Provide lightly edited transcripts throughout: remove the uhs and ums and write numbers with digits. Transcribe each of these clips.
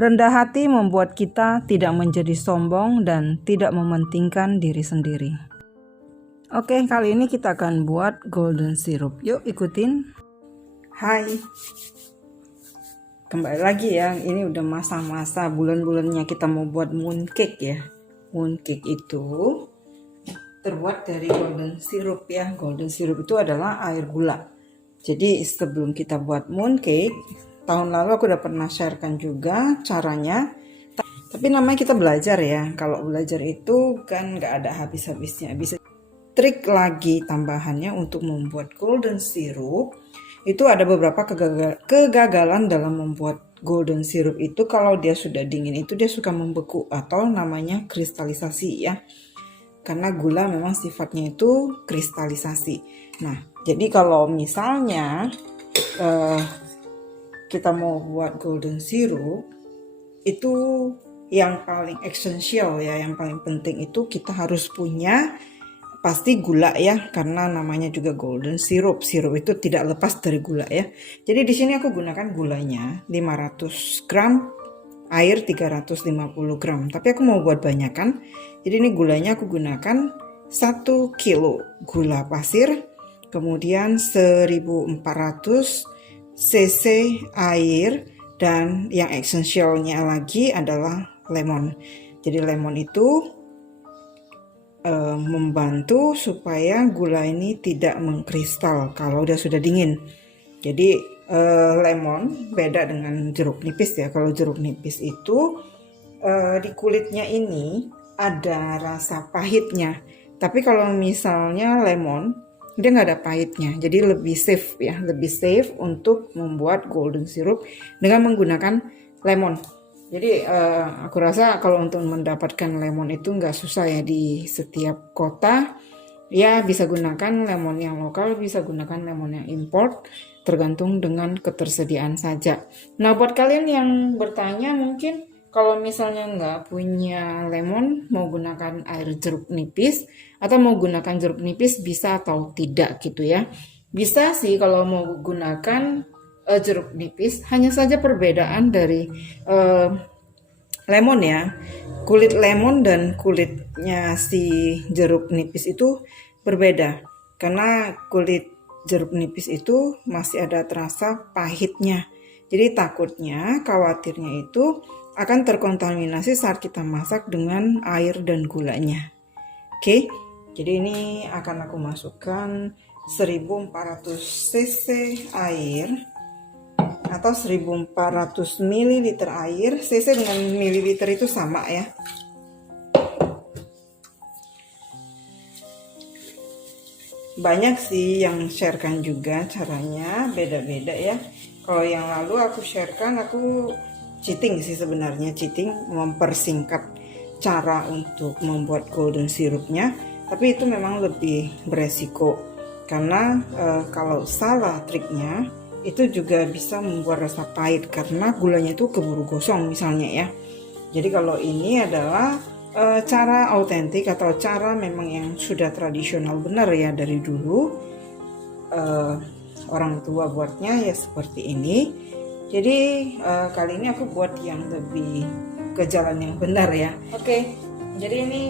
Rendah hati membuat kita tidak menjadi sombong dan tidak mementingkan diri sendiri. Oke, kali ini kita akan buat golden syrup. Yuk ikutin. Hai, kembali lagi ya. Ini udah masa-masa bulan-bulannya kita mau buat mooncake ya. Mooncake itu terbuat dari golden syrup ya. Golden syrup itu adalah air gula. Jadi sebelum kita buat mooncake, tahun lalu aku udah pernah sharekan juga caranya. Tapi namanya kita belajar ya. Kalau belajar itu kan nggak ada habis-habisnya. Bisa trik lagi tambahannya untuk membuat golden syrup. Itu ada beberapa kegagalan dalam membuat golden syrup itu. Kalau dia sudah dingin itu dia suka membeku atau namanya kristalisasi ya. Karena gula memang sifatnya itu kristalisasi. Nah, jadi kalau misalnya kita mau buat golden syrup, itu yang paling esensial ya, yang paling penting itu kita harus punya pasti gula ya, karena namanya juga golden syrup. Syrup itu tidak lepas dari gula ya. Jadi di sini aku gunakan gulanya 500 gram, air 350 gram. Tapi aku mau buat banyak kan. Jadi ini gulanya aku gunakan 1 kilo gula pasir, kemudian 1400 cc air, dan yang esensialnya lagi adalah lemon. Jadi lemon itu membantu supaya gula ini tidak mengkristal kalau udah sudah dingin. Jadi lemon beda dengan jeruk nipis ya. Kalau jeruk nipis itu di kulitnya ini ada rasa pahitnya. Tapi kalau misalnya lemon dia nggak ada pahitnya. Jadi lebih safe ya, lebih safe untuk membuat golden syrup dengan menggunakan lemon. Jadi aku rasa kalau untuk mendapatkan lemon itu nggak susah ya di setiap kota. Ya bisa gunakan lemon yang lokal, bisa gunakan lemon yang import, tergantung dengan ketersediaan saja. Nah buat kalian yang bertanya mungkin kalau misalnya nggak punya lemon, mau gunakan air jeruk nipis atau mau gunakan jeruk nipis bisa atau tidak gitu ya. Bisa sih kalau mau gunakan jeruk nipis, hanya saja perbedaan dari lemon ya, kulit lemon dan kulitnya si jeruk nipis itu berbeda, karena kulit jeruk nipis itu masih ada terasa pahitnya. Jadi takutnya, khawatirnya itu akan terkontaminasi saat kita masak dengan air dan gulanya. Oke, jadi ini akan aku masukkan 1400 cc air atau 1400 ml air. cc dengan mililiter itu sama ya. Banyak sih yang sharekan juga caranya, beda-beda ya. Kalau yang lalu aku sharekan, aku cheating sih sebenarnya, cheating mempersingkat cara untuk membuat golden syrupnya. Tapi itu memang lebih beresiko karena kalau salah triknya itu juga bisa membuat rasa pahit karena gulanya itu keburu gosong misalnya ya. Jadi kalau ini adalah cara autentik atau cara memang yang sudah tradisional benar ya dari dulu, orang tua buatnya ya seperti ini. Jadi kali ini aku buat yang lebih ke jalan yang benar ya. Oke, jadi ini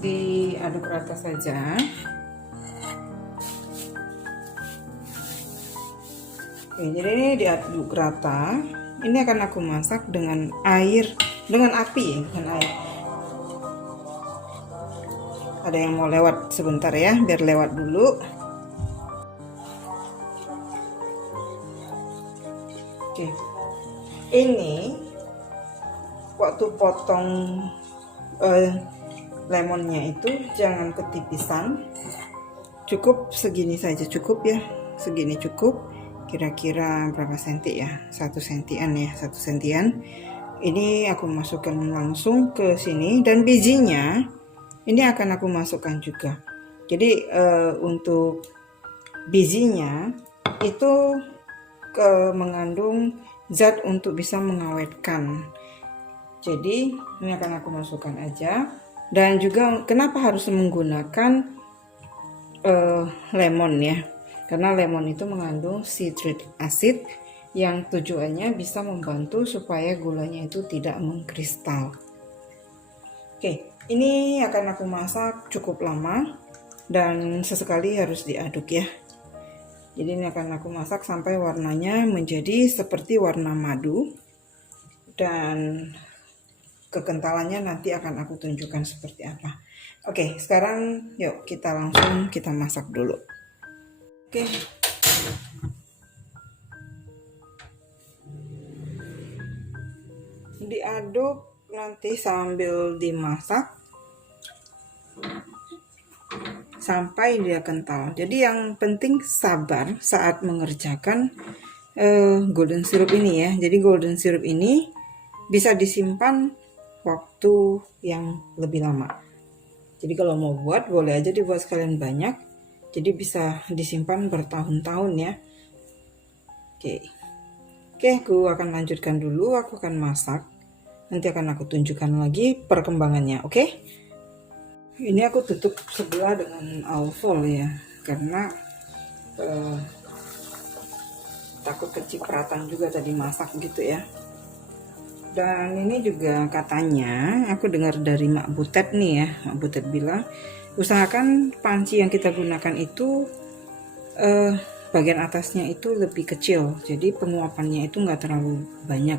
diaduk rata saja. Oke, jadi ini diaduk rata. Ini akan aku masak dengan air, dengan api, dengan air. Ada yang mau lewat sebentar ya, biar lewat dulu. Oke, ini waktu potong lemonnya itu jangan ketipisan, cukup segini saja cukup ya, segini cukup. Kira-kira berapa senti ya, 1 sentian ya, 1 sentian. Ini aku masukkan langsung ke sini, dan bijinya ini akan aku masukkan juga. Jadi untuk bijinya itu mengandung zat untuk bisa mengawetkan. Jadi ini akan aku masukkan aja. Dan juga kenapa harus menggunakan lemon ya, karena lemon itu mengandung citric acid yang tujuannya bisa membantu supaya gulanya itu tidak mengkristal. Oke, ini akan aku masak cukup lama dan sesekali harus diaduk ya. Jadi ini akan aku masak sampai warnanya menjadi seperti warna madu, dan kekentalannya nanti akan aku tunjukkan seperti apa. Oke, sekarang yuk kita langsung masak dulu. Oke. Diaduk nanti sambil dimasak sampai dia kental. Jadi yang penting sabar saat mengerjakan golden syrup ini ya. Jadi golden syrup ini bisa disimpan waktu yang lebih lama. Jadi kalau mau buat boleh aja dibuat sekalian banyak. Jadi bisa disimpan bertahun-tahun ya. Oke, aku akan lanjutkan dulu. Aku akan masak. Nanti akan aku tunjukkan lagi perkembangannya. Oke. Ini aku tutup sebelah dengan alfol ya, karena takut kecipratan juga tadi masak gitu ya. Dan ini juga katanya aku dengar dari Mak Butet nih ya, Mak Butet bilang usahakan panci yang kita gunakan itu bagian atasnya itu lebih kecil, jadi penguapannya itu nggak terlalu banyak.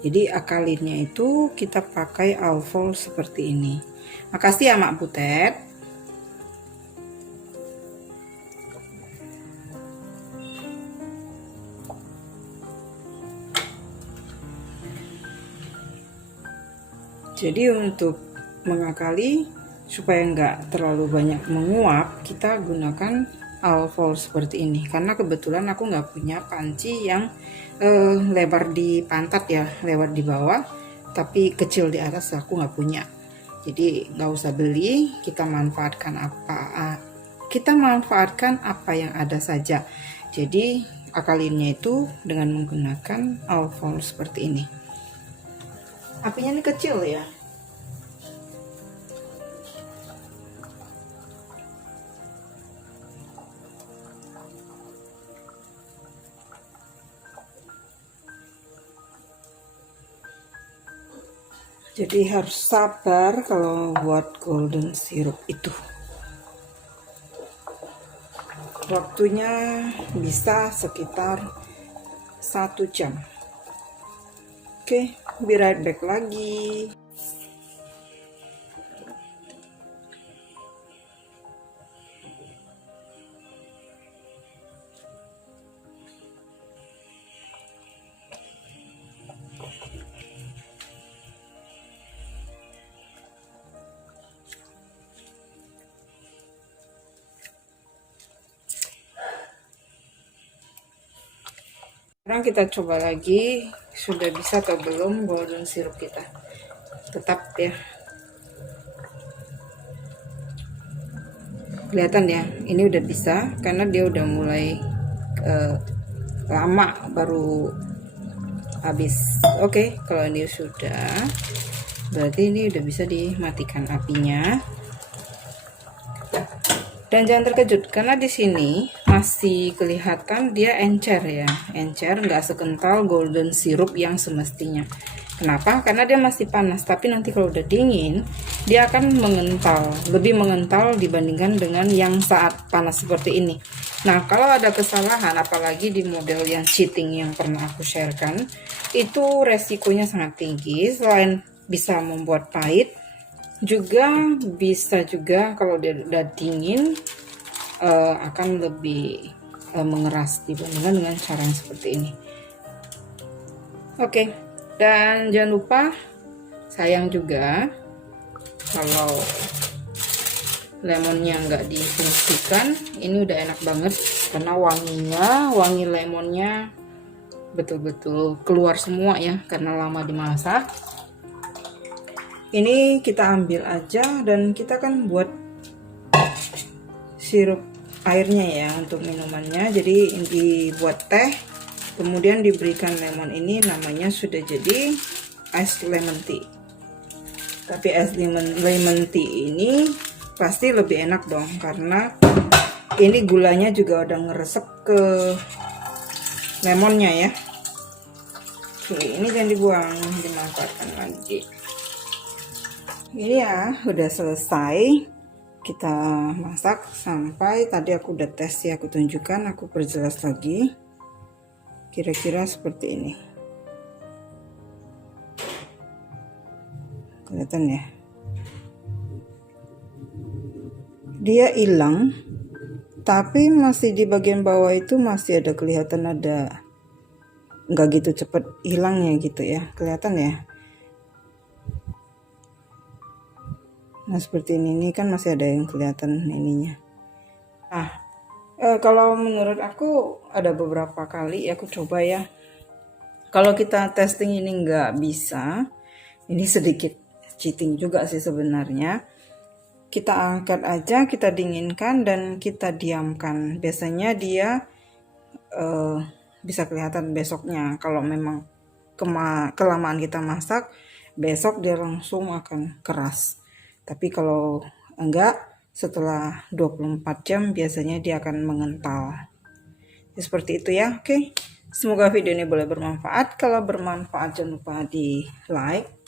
Jadi akalinnya itu kita pakai alfol seperti ini. Makasih ya Mak Butet. Jadi untuk mengakali supaya nggak terlalu banyak menguap, kita gunakan alfol seperti ini. Karena kebetulan aku nggak punya panci yang lebar di pantat ya, lebar di bawah, tapi kecil di atas aku nggak punya. Jadi nggak usah beli, kita manfaatkan apa yang ada saja. Jadi akalinnya itu dengan menggunakan alfol seperti ini. Apinya ini kecil ya. Jadi harus sabar kalau buat golden syrup itu. Waktunya bisa sekitar 1 jam. Oke, be right back lagi. Sekarang kita coba lagi sudah bisa atau belum golden syrup kita. Tetap ya, kelihatan ya, ini udah bisa karena dia udah mulai lama baru habis. Oke, kalau ini sudah, berarti ini udah bisa dimatikan apinya. Dan jangan terkejut karena di sini masih kelihatan dia encer ya, encer, nggak sekental golden syrup yang semestinya. Kenapa? Karena dia masih panas, tapi nanti kalau udah dingin dia akan mengental, lebih mengental dibandingkan dengan yang saat panas seperti ini. Nah, kalau ada kesalahan, apalagi di model yang cheating yang pernah aku sharekan, itu resikonya sangat tinggi. Selain bisa membuat pahit, juga bisa juga kalau dia udah dingin akan lebih mengeras dibandingkan dengan cara yang seperti ini. Oke, dan jangan lupa sayang juga kalau lemonnya nggak difungsikan. Ini udah enak banget karena wangi lemonnya betul-betul keluar semua ya karena lama dimasak. Ini kita ambil aja dan kita kan buat sirup airnya ya untuk minumannya. Jadi dibuat teh, kemudian diberikan lemon, ini namanya sudah jadi ice lemon tea. Tapi ice lemon tea ini pasti lebih enak dong karena ini gulanya juga udah ngeresep ke lemonnya ya. Ini jangan dibuang, dimanfaatkan lagi. Ini ya udah selesai kita masak sampai tadi aku udah tes ya, aku tunjukkan, aku perjelas lagi. Kira-kira seperti ini. Kelihatan ya? Dia hilang, tapi masih di bagian bawah itu masih ada kelihatan, ada nggak gitu cepet hilangnya gitu ya, kelihatan ya. Nah seperti ini kan masih ada yang kelihatan ininya. Nah kalau menurut aku ada beberapa kali aku coba ya. Kalau kita testing ini nggak bisa, ini sedikit cheating juga sih sebenarnya. Kita angkat aja, kita dinginkan dan kita diamkan. Biasanya dia bisa kelihatan besoknya. Kalau memang kelamaan kita masak, besok dia langsung akan keras. Tapi kalau enggak, setelah 24 jam biasanya dia akan mengental. Ya, seperti itu ya. Oke. Semoga video ini boleh bermanfaat. Kalau bermanfaat jangan lupa di like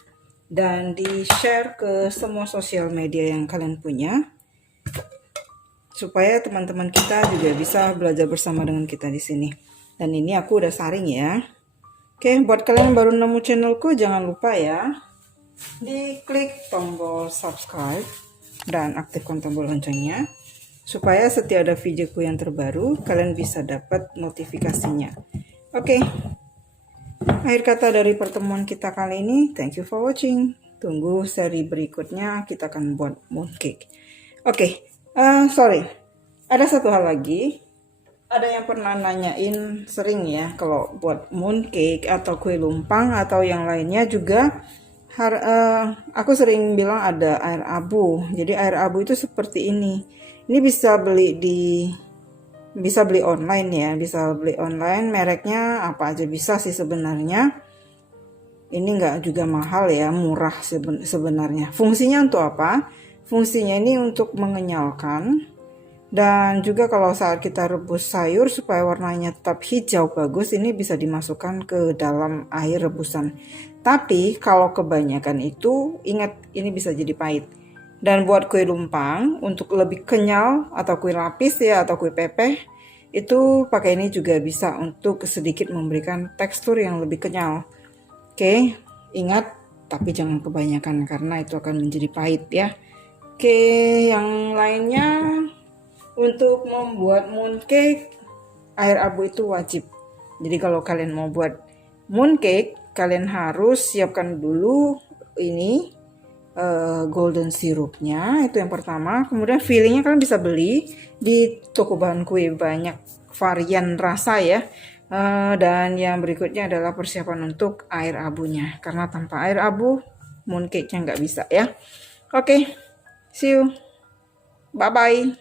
dan di share ke semua sosial media yang kalian punya, supaya teman-teman kita juga bisa belajar bersama dengan kita di sini. Dan ini aku udah saring ya. Oke, buat kalian yang baru nemu channelku, jangan lupa ya diklik tombol subscribe dan aktifkan tombol loncengnya, supaya setiap ada videoku yang terbaru kalian bisa dapat notifikasinya. Oke, akhir kata dari pertemuan kita kali ini, thank you for watching. Tunggu seri berikutnya, kita akan buat mooncake. Oke, sorry, ada satu hal lagi. Ada yang pernah nanyain sering ya, kalau buat mooncake atau kue lumpang atau yang lainnya juga, aku sering bilang ada air abu. Jadi air abu itu seperti ini. Ini bisa beli online ya, bisa beli online. Mereknya apa aja bisa sih sebenarnya. Ini enggak juga mahal ya, murah sebenarnya. Fungsinya untuk apa? Fungsinya ini untuk mengenyalkan. Dan juga kalau saat kita rebus sayur supaya warnanya tetap hijau bagus, ini bisa dimasukkan ke dalam air rebusan. Tapi kalau kebanyakan itu, ingat ini bisa jadi pahit. Dan buat kue lumpang, untuk lebih kenyal atau kue lapis ya, atau kue pepeh, itu pakai ini juga bisa untuk sedikit memberikan tekstur yang lebih kenyal. Oke, ingat, tapi jangan kebanyakan karena itu akan menjadi pahit ya. Oke, yang lainnya, untuk membuat mooncake, air abu itu wajib. Jadi kalau kalian mau buat mooncake, kalian harus siapkan dulu ini golden sirupnya, itu yang pertama. Kemudian fillingnya kalian bisa beli di toko bahan kue, banyak varian rasa ya. Dan yang berikutnya adalah persiapan untuk air abunya, karena tanpa air abu mooncake-nya nggak bisa ya. Oke, see you, bye bye.